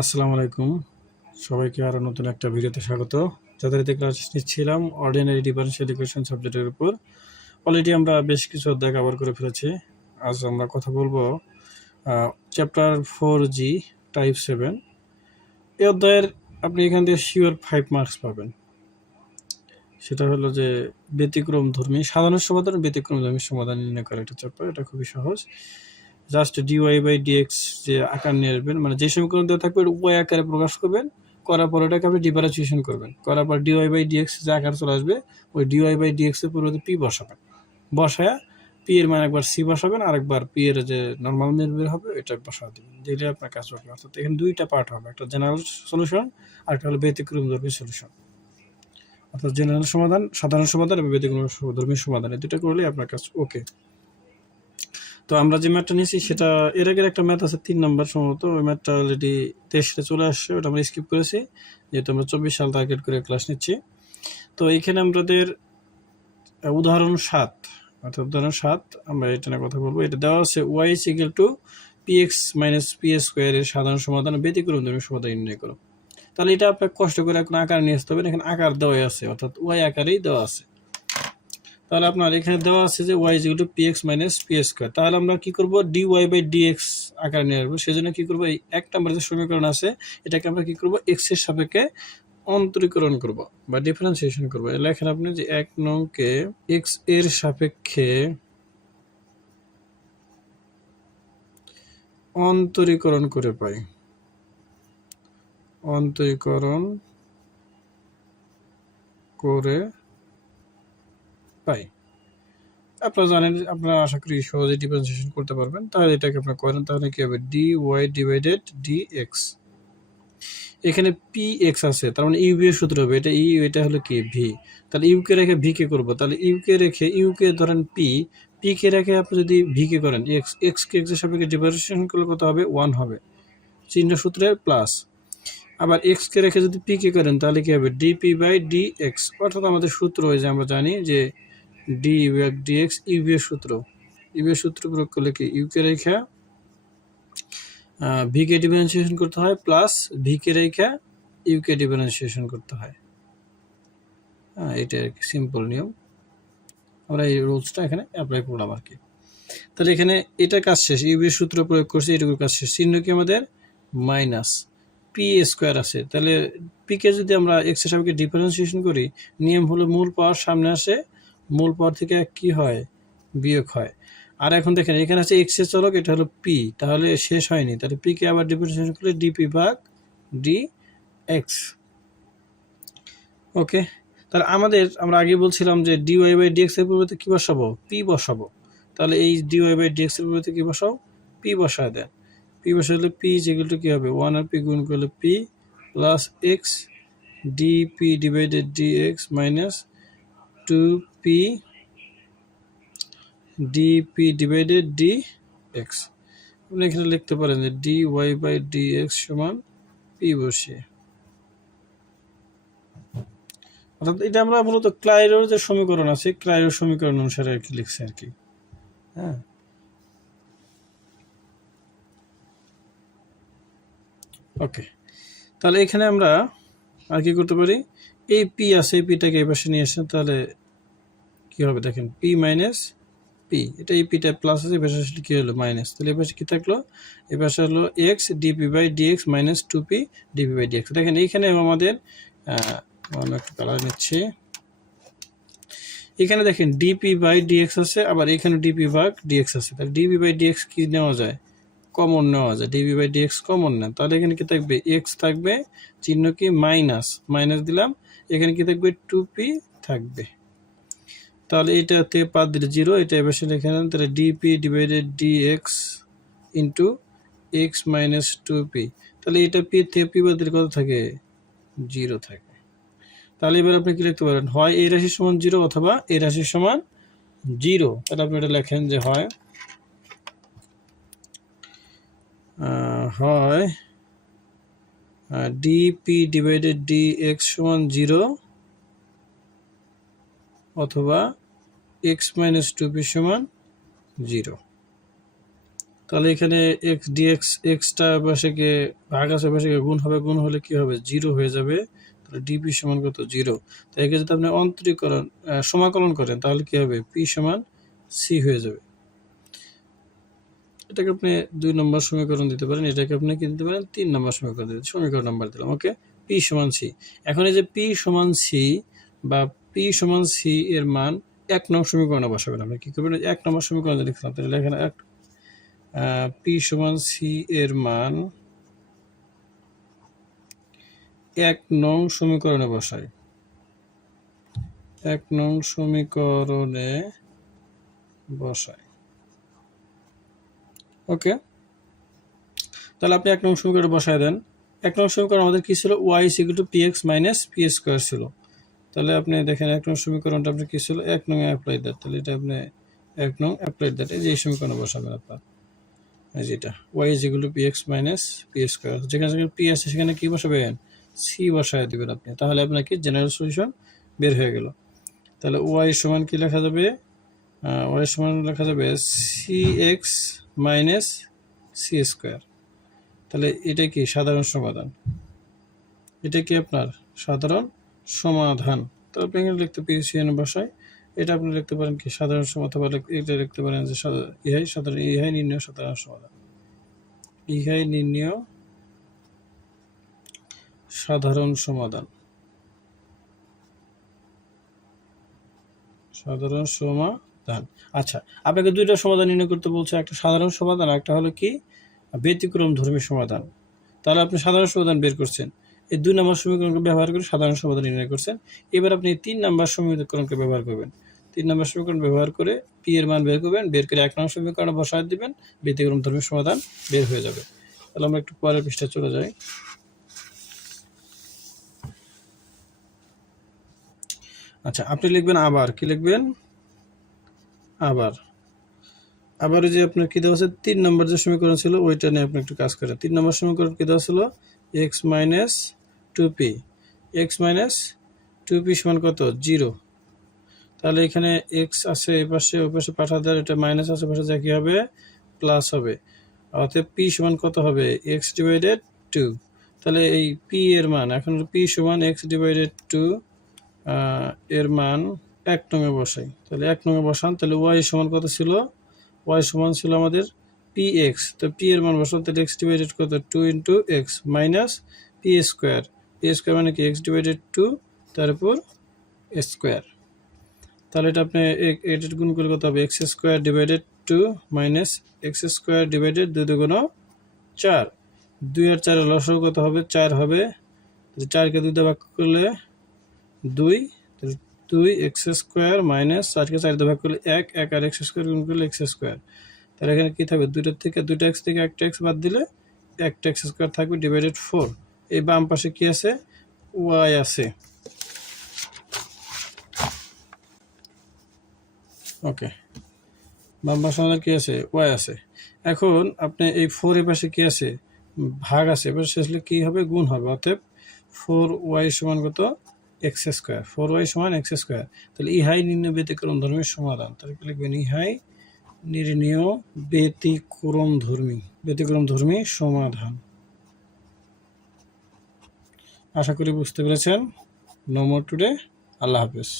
আসসালামু আলাইকুম। সবাইকে আরও নতুন একটা ভিডিওতে স্বাগত। যথারীতি ক্লাস নিচ্ছিলাম অর্ডিনারি ডিফারেনশিয়াল ইকুয়েশন সাবজেক্টের উপর। অলরেডি আমরা বেশ কিছু অধ্যায় কভার করে ফেলেছি। আজ আমরা কথা বলবো চ্যাপ্টার 4G টাইপ 7। এই অধ্যায়ের আপনি এখান থেকে শিওর 5 মার্কস পাবেন। সেটা হলো যে ব্যতিক্রমধর্মী সাধারণ সমাধান, ব্যতিক্রমধর্মী সমাধান নির্ণয় করা একটা চ্যাপ্টার। এটা খুবই সহজ। জাস্ট ডিওয়াই বাই ডিএক্স যে আকার নিয়ে আসবেন, মানে যে সমীকরণ দেওয়া থাকবে ওয়াই আকারে প্রকাশ করবেন, করার পর ওটাকে আপনি ডিফারেন্সিয়েশন করবেন, করার পর ডিওয়াই বাই ডিএক্স যে আকার চলে আসবে ওই ডিওয়াই বাই ডিএক্স এর পরিবর্তে পি বসাবেন, বসায়া পি এর মান একবার সি বসাবেন, আরেকবার পি এর যে নর্মাল মান বের হবে এটা বসা দেবেন, দিলে আপনার কাজ হবে। অর্থাৎ এখানে দুইটা পার্ট হবে, একটা জেনারেল সলিউশন আর একটা হলো ব্যতিক্রমধর্মী সলিউশন। অর্থাৎ জেনারেল সমাধান, সাধারণ সমাধান এবং ব্যতিক্রমধর্মী সমাধান, এই দুটো করলে আপনার কাজ ওকে। তো আমরা যে ম্যাথটা নিয়েছি সেটা এর আগের একটা ম্যাথ আছে 3 নম্বর সম্ভবত, ওই ম্যাথটা অলরেডি টেস্টে চলে আসছে, ওটা আমরা স্কিপ করেছি যেহেতু আমরা 24 সাল টার্গেট করে ক্লাস নিচ্ছি। তো এইখানে আমাদের উদাহরণ 7, অর্থাৎ উদাহরণ 7 আমরা এটা নিয়ে কথা বলবো। এটা দেওয়া আছে y is equal to px minus p square এর সাধারণ সমাধান ব্যতিক্রমধর্মী সমাধান নির্ণয় করো। তাহলে এটা আপনাকে কষ্ট করে এখন আকার নিয়ে আসতে হবে, এখানে আকার দেওয়া আছে, অর্থাৎ y আকারেই দেওয়া আছে। তাহলে আপনার এখানে দেওয়া আছে যে y is equal to px minus p square. তাহলে আমরা কি করব, dy by dx আকারে নিয়ে আসবো। সেজন্য কি করব, এই এক নম্বরে যে সমীকরণ আছে এটাকে আমরা কি করব, x এর সাপেক্ষে অন্তরীকরণ করব বা ডিফারেন্সিয়েশন করব। লেখেন আপনি যে 1 নংকে x এর সাপেক্ষে অন্তরীকরণ করে পাই, অন্তরীকরণ করে পাই। আপনারা জানেন, আপনারা আশা করি সহজে ডিফারেন্সিয়েশন করতে পারবেন। তাহলে এটাকে আপনারা করেন, তাহলে কি হবে, dy ডিভাইডেড dx। এখানে px আছে, তার মানে ইউ এর সূত্র হবে, এটা ইউ, এটা হলো কি ভি। তাহলে ইউ কে রেখে ভি কে করবো, তাহলে ইউ কে রেখে ইউ কে ধরেন পি, পি কে রেখে আপনি যদি ভি কে করেন এক্স, এক্স কে এক্স এর সাপেক্ষে ডিফারেন্সিয়েশন করলে কত হবে, 1 হবে, চিহ্ন সূত্রে প্লাস। আবার এক্স কে রেখে যদি পি কে করেন তাহলে কি হবে, ডিপি বাই ডিএক্স। অর্থাৎ আমাদের সূত্র হয় যে আমরা জানি যে ডি বাই ডিএক্স ইউ এর সূত্র, ইউ এর সূত্র প্রয়োগ করলে কি ইউ কে রেখে ভি কে ডিফারেন্সিয়েশন করতে হয়, প্লাস ভি কে রেখে ইউ কে ডিফারেন্সিয়েশন করতে হয়। এটা আর কি সিম্পল নিয়ম, আমরা এই রুলসটা এখানে অ্যাপ্লাই করলাম আর কি। তাহলে এখানে এটা কাজ শেষ, ইউ এর সূত্র প্রয়োগ করছি, এটুকু কাজ শেষ। চিহ্ন কি আমাদের মাইনাস পি স্কোয়ার আছে, তাহলে পি কে যদি আমরা এক্স এর সাপেক্ষে ডিফারেন্সিয়েশন করি, নিয়ম হলো মূল পাওয়ার সামনে আসে, মূল পাওয়ার থেকে কি হয়, বিয়োগ হয়। আর এখন দেখেন এখানে আছে এক্স এর চলক, এটা হলো পি, তাহলে শেষ হয়নি, তাহলে পি কে আবার ডিফারেন্সিয়েশন করলে ডিপি ভাগ ডি এক্স। ওকে, তাহলে আমরা আগে বলছিলাম যে ডিওয়াই বাই ডিএক্স এর পরিবর্তে কি বসাবো, পি বসাবো। তাহলে এই ডিওয়াই বাই ডিএক্স এর পরিবর্তে কি বসাও, পি বসায় দেন। পি বসালে পি যেগুলো কি হবে, 1 আর পি গুণ করলে p plus x d p divided d x minus 2p d p divided d x. আপনি এখানে লিখতে পারেন যে d y by d x সমান পি বসিয়ে। অর্থাৎ এটা আমরা মূলত ক্লাইরোর যে সমীকরণ আছে, ক্লাইরোর সমীকরণ অনুসারে আর কি লিখছি আর কি। হ্যাঁ, ওকে। তাহলে এখানে আমরা আর কি করতে পারি, এই পি আছে, এই পিটাকে এই পাশে নিয়ে আসেন, তাহলে কি হবে দেখেন, পি মাইনাস পি, এটা এই পিটা প্লাস আছে, এই পাশে আসলে কি হলো মাইনাস, তাহলে এই পাশে কি থাকলো, এই পাশে হলো x d p by d x minus 2p d p by d x. দেখেন এইখানে আমাদের আমরা একটু কালার নিচ্ছি, এখানে দেখেন ডিপি বাই ডিএক্স আছে, আবার এখানে ডিপি ভাগ ডিএক্স আছে। তাহলে ডিপি বাই ডিএক্স কি নেওয়া যায়, কমন নেওয়া যায়, ডিপি বাই ডিএক্স কমন নেন। তাহলে এখানে কি থাকবে, এক্স থাকবে, চিহ্ন কি মাইনাস, মাইনাস দিলাম, এখানে কি থাকবে 2p থাকবে। তাহলে এটাতে পাদ দিলে 0, এটা এবার লিখে নেন, তাহলে d p divided d x into x minus 2p। তাহলে এটা পি থেকে পি বাদ দিলে কত থাকে, 0 থাকে। তাহলে এবার আপনি কি লিখতে পারেন, হয় এই রাশির সমান 0 অথবা এই রাশির সমান 0। তাহলে আপনি এটা লেখেন যে হয় ডিপি ডিভাইডেড ডিএক্স সমান 0 অথবা এক্স মাইনাস 2p সমান 0। তাহলে এখানে এক্স ডিএক্স এক্সটা পাশে গিয়ে ভাগ আছে পাশে গিয়ে গুণ হবে, গুণ হলে কি হবে 0 হয়ে যাবে। তাহলে ডিপি সমান কত 0। তাই একে যদি আপনি অন্তরীকরণ সমাকলন করেন তাহলে কি হবে পি সমান সি হয়ে যাবে। এটাকে আপনি 2 নম্বর সমীকরণ দিতে পারেন, এটাকে আপনি কি দিতে পারেন 3 নম্বর সমীকরণ দিতে, সমীকরণ নাম্বার দিলাম। ওকে, পি সমান সি। এখন এই যে পি সমান সি বা পি সমান সি এর মান 1 নং সমীকরণে বসাবেন। আমরা কি করবেন 1 নম্বর সমীকরণ যদি লিখলাম তাহলে এখানে পি সমান সি এর মান 1 নং সমীকরণে বসাই। 1 নং সমীকরণে বসাই। ওকে, তাহলে আপনি 1 নং সমীকরণে বসায় দেন। 1 নং সমীকরণ আমাদের কি ছিল y = px - p² ছিল। তাহলে আপনি দেখেন 1 নং সমীকরণটা আপনার কি ছিল 1 নং অ্যাপ্লাই দ্যাট। তাহলে এটা আপনি 1 নং অ্যাপ্লাই দ্যাট এই যে এই সমীকরণে বসাবেন আপনার, এই যেটা y = px - p²। যেখানে p আছে সেখানে কি বসাবেন c বসায় দিবেন আপনি, তাহলে আপনার কি জেনারেল সলিউশন বের হয়ে গেল। তাহলে y সমান কি লেখা যাবে, y সমান লেখা যাবে cx - c²। তাহলে এটা কি সাধারণ সমাধান, এটা কি আপনার সাধারণ সমাধান। তো আপনি এখানে লিখতে পিসিএন বসায়, এটা আপনি লিখতে পারেন কি সাধারণ সমাধান, অথবা এটা লিখতে পারেন যে ইহাই সাধারণ, ইহাই নির্ণয় সাধারণ সমাধান, ইহাই নির্ণয় সাধারণ সমাধান, সাধারণ সমাধান। আচ্ছা, আপনাকে দুইটা সমাধান নির্ণয় করতে বলছে, একটা সাধারণ সমাধান আর একটা হলো কি ব্যতিক্রম ধর্মী সমাধান। তাহলে আপনি সাধারণ সমাধান বের করছেন, এই 2 নম্বর সমীকরণকে ব্যবহার করে সাধারণ সমাধান নির্ণয় করছেন। এবার আপনি 3 নম্বর সমীকরণকে ব্যবহার করবেন। 3 নম্বর সমীকরণ ব্যবহার করে পি এর মান বের করবেন, বের করে 1 নম্বর সমীকরণে বসায় দিবেন, ব্যতিক্রম ধর্মী সমাধান বের হয়ে যাবে। তাহলে আমরা একটু পরের পৃষ্ঠায় চলে যাই। আচ্ছা, আপনি লিখবেন আবার, কি লিখবেন আবার, আবার যে আপনার কি দেওয়া আছে 3 নম্বর যে সমীকরণ ছিল ওইটা নিয়ে আপনি একটু কাজ করেন। 3 নম্বর সমীকরণ কি দেওয়া ছিল x - 2p, x - 2p সমান কত 0। তাহলে এখানে x আছে এই পাশে, ওই পাশে পাঠা দেওয়ার, এটা মাইনাস আছে পাশে যা কি হবে প্লাস হবে। অতএব p সমান কত হবে x/2। তাহলে এই p এর মান এখন p সমান x/2 এর মান 1 নং এ বসাই। তাহলে 1 নং এ বসান, তাহলে y সমান কত ছিল, y সমান ছিল আমাদের px। তো p এর মান বসান, তাহলে x/ কত 2 × x মাইনাস p², p² মানে কি x/2 তারপর স্কয়ার। তাহলে এটা আপনি এটা গুণ করলে কত হবে x² / 2 মাইনাস x² / 2 × 4। 2 আর 4 লসাগু কত হবে 4 হবে। 4 কে 2 দিয়ে ভাগ করলে 2, তাহলে 2x² মাইনাস 4 কে 4 দিয়ে ভাগ করলে 1, 1 আর x² গুণ করলে x²। তাহলে এখানে কি থাকবে 2টা থেকে 2টা x থেকে একটা x বাদ দিলে একটা x² থাকবে ডিভাইডেড 4। এই বাম পাশে কি আছে y আছে। ওকে, বাম পাশে আমাদের কি আছে y আছে। এখন আপনি এই 4 এর পাশে কি আছে ভাগ আছে, এবার শেষে কি হবে গুণ হবে। অতএব 4y সমান কত x², 4y সমান x²। তাহলে ইহাই নির্ণয় ব্যতিক্রম ধর্মী সমাধান। তাহলে কি লিখবেন ইহাই নির্ণয় ব্যতিক্রম ধর্মী সমাধান। আশা করি বুঝতে পেরেছেন। No more today. আল্লাহ হাফেজ।